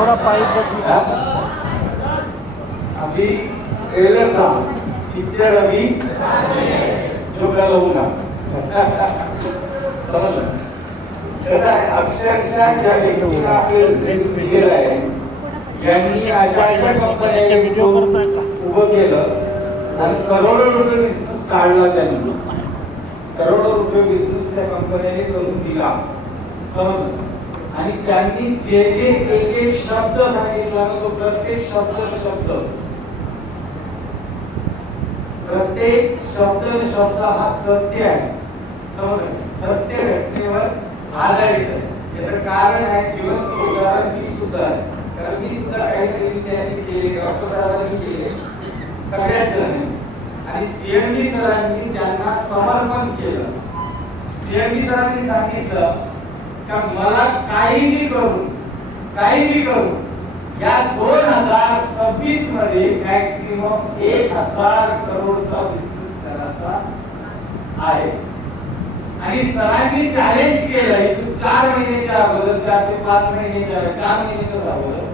थोड़ा पाइप अभी ट्रेलर था, पिक्चर अभी जो कल होगा समजलं कसं आहे अक्षरशः ज्या व्यक्तीला आपल्याला दिलेलं आहे यांनी अशा अशा कंपन्या उभं केलं आणि करोडो रुपये बिझनेस काढला त्यांनी करोडो रुपये बिझनेस त्या कंपन्यांनी करून दिला समजलं आणि त्यांनी जे जे एक एक शब्द सांगितला तो प्रत्येक शब्द हा सत्य आहे समजलं सत्य घटनेवर आधारित आहे याचं कारण आहे जिवंत उदाहरण मी सुद्धा कारण मी सुद्धा काहीतरी त्यांनी केले डॉक्टरांनी केले सगळ्याच जणांनी आणि सीएमडी सरांनी त्यांना समर्पण केलं सीएमडी सरांनी सांगितलं का मला काही करून या 2026 मध्ये मॅक्सिमम 1000 करोडचा बिझनेस करायचा आहे आणि सरांनी चॅलेंज केलंय की 4 महिन्याच्या अगोदर 4 ते 5 महिन्याच्या 4 महिन्याच्या अगोदर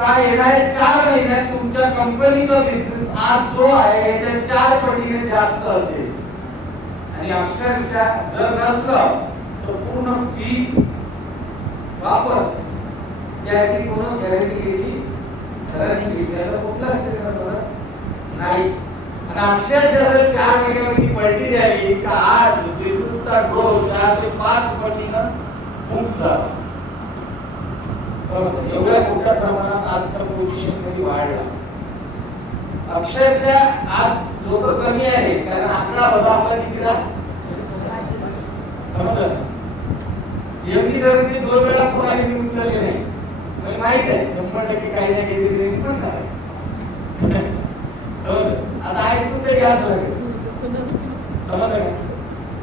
का येणाऱ्या 4 महिन्यात तुमच्या कंपनीचा बिझनेस आज जो आहे याच्या 4 पटीने जास्त असेल आणि अक्षरशः जर नसलं तर पूर्ण फीस वापस याची पूर्ण गॅरंटी केली सरांनी घेतली असं कुठलाच स्टेटमेंट नाही आणि अक्षरशः जर 4 महिन्यामध्ये पलटी झाली का आज बिझनेसचा ग्रोथ 4 ते 5 पटीनं खूप झाला एवढ्या मोठ्या प्रमाणात आजचा पोझिशन मध्ये वाढला अक्षरशः आज लोक कमी आहेत कारण आकडा होता आपला कितीला समजलं सीएमडी जर ते 2 वेळा फोन आले मी उचलले नाही मला माहित आहे 100% काही ना काही पण नाही आता ऐकून ते घ्याच लागेल समजलं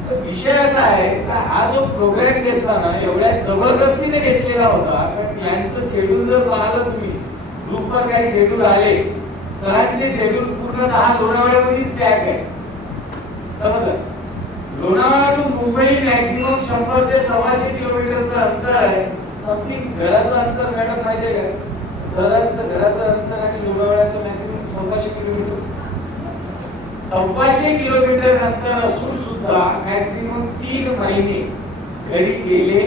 का विषय असा आहे का हा जो प्रोग्राम घेतला ना एवढ्या जबरदस्तीने घेतलेला होता यांचं शेड्यूल जर पाहिलं तुम्ही ग्रुपवर काही शेड्यूल आले सरांचे शेड्यूल पूर्णतः लोणावळ्यामध्येच पॅक आहे समजलं लोणावळा टू मुंबई मॅक्सिमम 100 ते 125 किलोमीटरचं अंतर आहे समथिंग घराचं अंतर मॅडम माहिती आहे का सरांचं घराचं अंतर आणि लोणावळ्याचं मॅक्सिमम 125 किलोमीटर 125 किलोमीटर अंतर असून सुद्धा मॅक्सिमम 3 महिने घरी गेले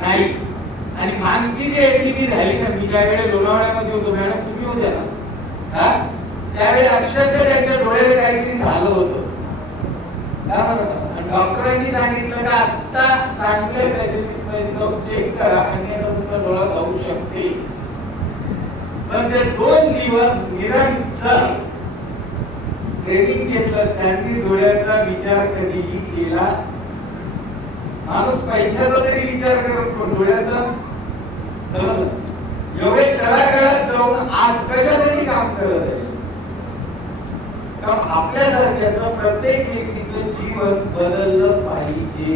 नाही आणि मागची जी ऍक्टिव्हिटी झाली ना मी ज्या वेळेला लोणावळ्यामध्ये होतो मॅडम तुम्ही होत्या ना हा त्यावेळी अक्षरशः त्यांच्या डोळ्याला काहीतरी झालं होतं डॉक्टरांनी सांगितलं का आता चांगले फॅसिलिटीज चेक करा आणि तुमचा डोळा जाऊ शकते पण ते 2 दिवस निरंतर ट्रेनिंग घेतलं त्यांनी डोळ्याचा विचार कधीही केला माणूस पैशाचा तरी विचार करतो डोळ्याचा समजलं एवढे तळागाळात जाऊन आज कशासाठी काम करत आहे कारण आपल्यासारख्याचं प्रत्येक व्यक्तीचं जीवन बदललं पाहिजे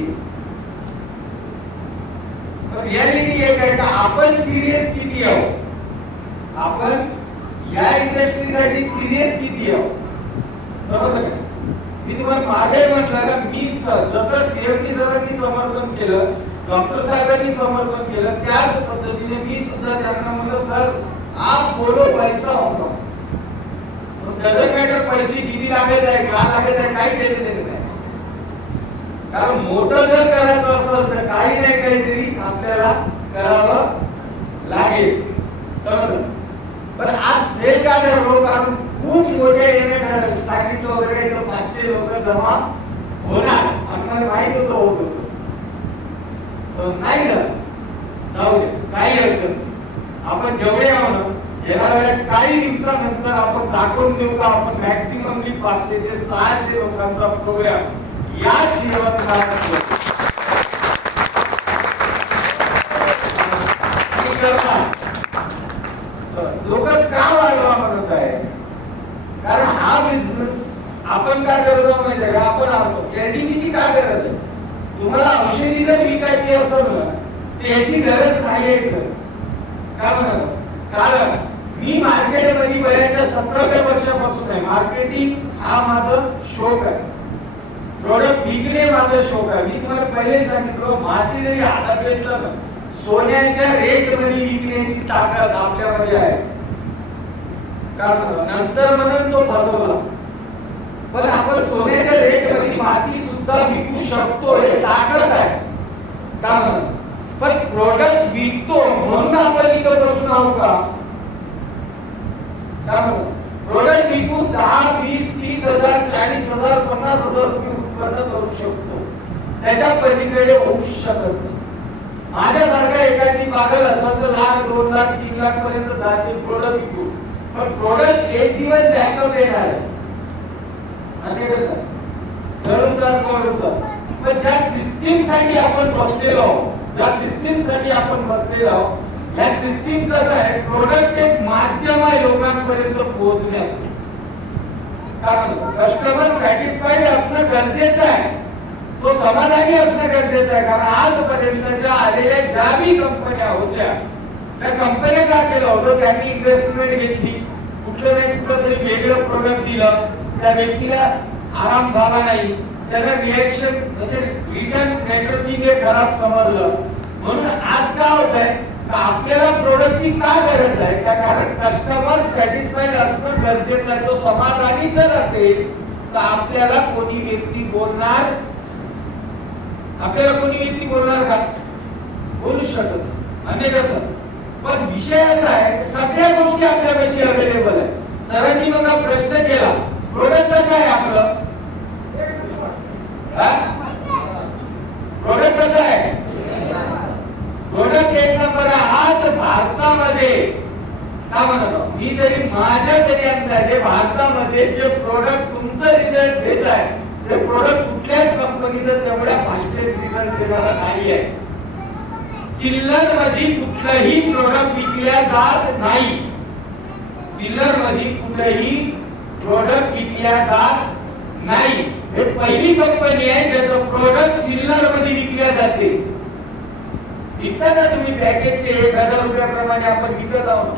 रियालिटी एक आहे का आपण सिरियस किती आहोत आपण या इंडस्ट्रीसाठी सिरियस किती आहोत समजलं का मी तुम्हाला मागे म्हटलं का मी जसं सीएमडी सरांनी समर्थन केलं डॉक्टर साहेबांनी समर्थन केलं त्याच पद्धतीने मी सुद्धा त्यांना म्हटलं सर आप बोलो पैसा होगा डझंट मॅटर पैसे किती लागत आहे का लागत आहे काही देत नाही कारण मोठं जर करायचं असेल तर काही नाही काहीतरी आपल्याला करावं लागेल समजलं पण आज हे का ठरलो कारण खूप मोठ्या येणे सांगितलं वगैरे 500 लोक जमा होणार आम्हाला माहित होतं होत होतं नाही ना जाऊ दे काही हरकत आपण जेवढे आहोत येणाऱ्या काही दिवसानंतर आपण दाखवून देऊ का आपण मॅक्सिममली 500 ते 600 लोकांचा प्रोग्राम याच जीवनात लोक का वाढवा म्हणत आहे कारण हा बिझनेस आपण काय करतो माहिती आहे का आपण आहोत कॅन्टीनची काय गरज आहे तुम्हाला औषधी जर विकायची असेल ना त्याची गरज नाहीये सर का म्हणत कारण मी मार्केटमध्ये बऱ्याचशा 17व्या वर्षापासून आहे मार्केटिंग हा माझा शौक आहे प्रोडक्ट विकणे माझा शौक आहे मी तुम्हाला पहिले सांगितलं माती जरी हातात घेतलं ना सोन्याच्या रेट मध्ये विकण्याची ताकद आपल्यामध्ये आहे. कारण नंतर म्हणून तो फसवला, पण आपण सोन्याच्या रेट मध्ये माती सुद्धा विकू शकतो हे ताकद आहे. कारण पण प्रोडक्ट विकतो म्हणून आपण इथं बसून आहोत का? कारण प्रोडक्ट विकून 10, 20, 30,000, 40,000, 50,000 रुपये उत्पन्न करू शकतो, त्याच्या पलीकडे होऊ शकत नाही. माझ्यासारखा एखादी पागल असेल तर लाख, 2 लाख, 3 लाख पर्यंत जाते प्रोडक्ट विकून, पण प्रोडक्ट एक दिवस बॅकअप येणार आहे. पण ज्या सिस्टीम साठी आपण बसलेलो आहोत, ज्या सिस्टीम साठी आपण बसलेलो आहोत, या सिस्टीम कसं आहे, प्रोडक्ट एक माध्यम आहे लोकांपर्यंत पोहोचण्याचं. कारण कस्टमर सॅटिस्फाईड असणं गरजेचं आहे, तो समाधानी असणं गरजेचं आहे. कारण आजपर्यंतच्या आलेल्या ज्या बी कंपन्या होत्या, त्या कंपन्या काय केलं होतं, त्यांनी इन्व्हेस्टमेंट घेतली, कुठलं नाही कुठलं तरी वेगळं प्रोडक्ट दिलं, त्या व्यक्तीला आराम झाला नाही, त्याला रिएक्शन म्हणजे रिटर्न पॅकेजिंग हे खराब समजलं. म्हणून आज काय होतंय, आपल्याला प्रोडक्टची काय गरज आहे, कारण कस्टमर सॅटिस्फाईड असणं गरजेचं आहे. तो समाधानी जर असेल तर आपल्याला कोणी व्यक्ती बोलणार, आपल्याला कोणी व्यक्ती बोलणार का? बोलू शकत अनेक. पण विषय असा आहे, सगळ्या गोष्टी आपल्यापाशी अवेलेबल आहे. सरांनी मला प्रश्न केला, प्रोडक्ट कसं आहे आपलं? प्रोडक्ट कसं आहे? प्रोडक्ट एक नंबर आहे. आज भारतामध्ये काय म्हणतो मी, तरी माझ्या तरी अंदाजे भारतामध्ये जे प्रोडक्ट तुमचं रिझल्ट देत आहे, ते प्रोडक्ट कुठल्याच कंपनीचं तेवढ्या फास्टेस्ट रिझल्ट देणारा नाही आहे. चिल्लर मध्ये कुठलंही प्रोडक्ट विकल्या जात नाही. चिल्लर मध्ये कुठलंही प्रोडक्ट विकल्या जात नाही. हे पहिली कंपनी आहे ज्याचं प्रोडक्ट चिल्लर मध्ये विकल्या जाते. विकता का तुम्ही पॅकेजचे 1,000 रुपयाप्रमाणे आपण विकत आहोत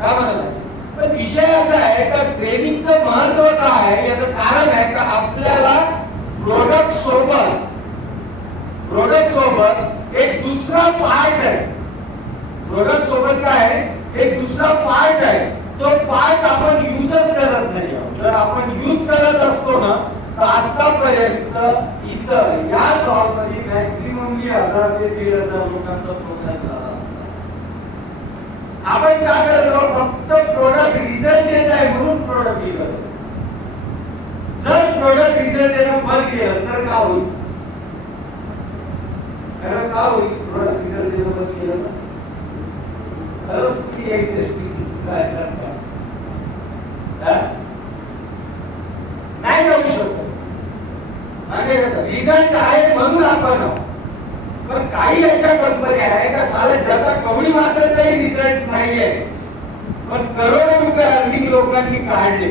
का म्हणा. पण विषय असा आहे का ट्रेनिंगचं महत्व काय आहे, याचं कारण आहे का आपल्याला प्रोडक्ट सोबत एक दुसरा पार्ट आहे. प्रोडक्ट सोबत काय आहे, एक दुसरा पार्ट आहे. तो पार्ट आपण यूजच करत नाही. जर आपण यूज करत असतो ना, तर आतापर्यंत इथं या जॉब मध्ये मॅक्सिममली 1,000 ते 1,500 लोकांचा प्रोग्राम झाला असता. आपण काय करतो, फक्त प्रोडक्ट रिझल्ट देत आहे म्हणून प्रोडक्ट लिहिलं. जर प्रोडक्ट रिझल्ट देणं बंद केलं तर काय होईल? कारण काय होईल, प्रोडक्ट रिझल्ट देणं बंद केलं ना, खरंच ती एक इंडस्ट्री काय सांगता नाही करू शकत. रिझल्ट आहे म्हणून आपण, पण काही अशा कंपन्या आहे का साले ज्याचा कवडी मात्राचाही रिझल्ट नाहीये, पण करोडो रुपये अर्निंग लोकांनी काढले.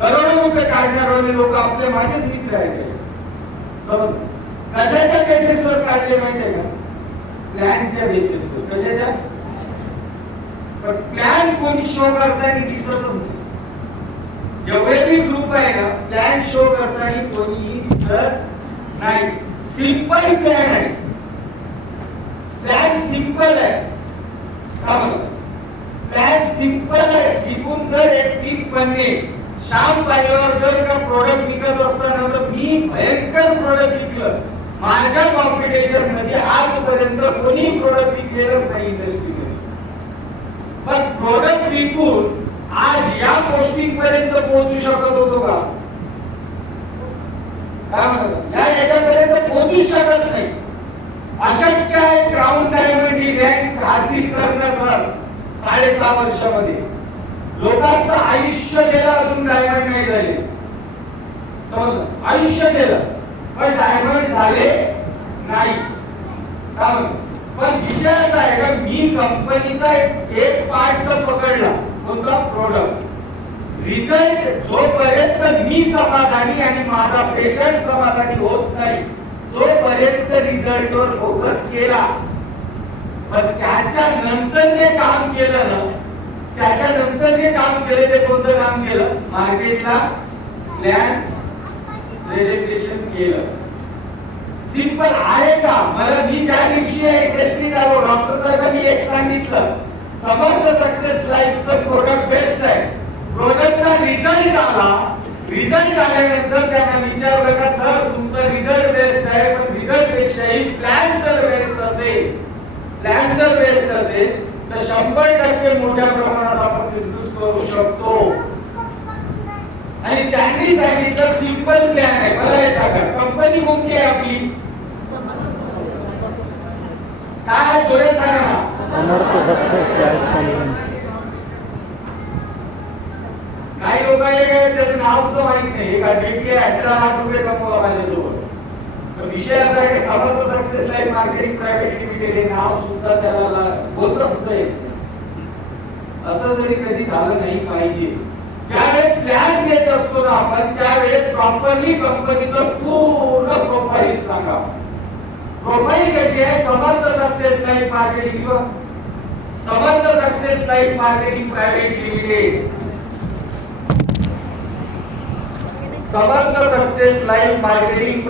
करोडो रुपये काढणारे लोक आपले माझेच मित्र आहेत. समज कशाच्या बेसिसवर काढले माहितीये का? प्लॅनच्या बेसिसवर. कशाच्या? पण प्लॅन कोणी शो करताना दिसतच नाही. जेवढे भी ग्रुप आहे ना, प्लॅन शो करताना कोणी दिसत नाही. सिंपल प्लॅन आहे, प्लॅन सिंपल आहे. प्लॅन सिंपल आहे. शिकून जर एक टीम बनणे, शाम पाहिल्यावर जर का प्रोडक्ट विकत असताना तर मी भयंकर प्रोडक्ट विकलं. माझ्या कॉम्पिटिशन मध्ये आजपर्यंत कोणी प्रोडक्ट विकलेलंच नाही इंडस्ट्रीमध्ये. पण प्रोडक्ट विकून आज या गोष्टींपर्यंत पोहोचू शकत होतो का? काय म्हणतात, या याच्यापर्यंत पोहोचू शकत नाही. अशक्य आहे क्राऊन डायमंड ही रँक हासिल करणं सर 6.5 वर्षामध्ये. लोकांचं आयुष्य गेलं, अजून डायमंड नाही झाले. समजलं, आयुष्य गेलं पण डायमंड झाले नाही. काय म्हणतात, पण विषय असा आहे का मी कंपनीचा एक पार्ट पकडला, कोणता? प्रोडक्ट. रिझल्ट जोपर्यंत मी समाधानी आणि माझा पेशंट समाधानी होत नाही तोपर्यंत रिझल्टवर फोकस केला. पण त्याच्या नंतर जे काम केलं ना, त्याच्यानंतर जे काम केलं ते कोणतं काम केलं? मार्केटला प्लॅन प्रेझेंटेशन केलं. सिंपल आहे का? मला मी ज्या दिवशी इंडस्ट्री आलो डॉक्टर साहेबांनी एक सांगितलं, समर्थ सक्सेस लाईफचं प्रोडक्ट बेस्ट आहे. प्रोडक्टचा रिझल्ट आला, रिझल्ट आल्यानंतर त्यांना विचारलं का सर तुमचा रिझल्ट बेस्ट आहे, पण रिझल्ट पेक्षाही प्लॅन जर बेस्ट असेल, प्लॅन जर बेस्ट असेल तर 100% मोठ्या प्रमाणात आपण बिझनेस करू शकतो. आणि त्यांनी सांगितलं सिंपल प्लॅन आहे. मला हे सांगा कंपनी कोणती आहे आपली? काय जोरे सांगा ना. समर्थ सक्सेस लाईफ कंपनी. काही लोक आहे त्याचं नाव सुद्धा माहित नाही. एका डेटके 18 लाख रुपये कमवला माझ्यासोबत. तर विषय असा आहे की Samarth Success Life Marketing Private Limited हे नाव सुद्धा त्याला बोलता सुद्धा येत नाही. असं जरी कधी झालं नाही पाहिजे. ज्यावेळेस प्लॅन घेत असतो ना आपण त्यावेळेस प्रॉपरली कंपनीचं पूर्ण प्रोफाईल सांगा. प्रोफाईल कशी आहे? समर्थ सक्सेस लाईफ मार्केटिंग किंवा Samarth Success Life Marketing Private Limited, Samarth Success Life marketing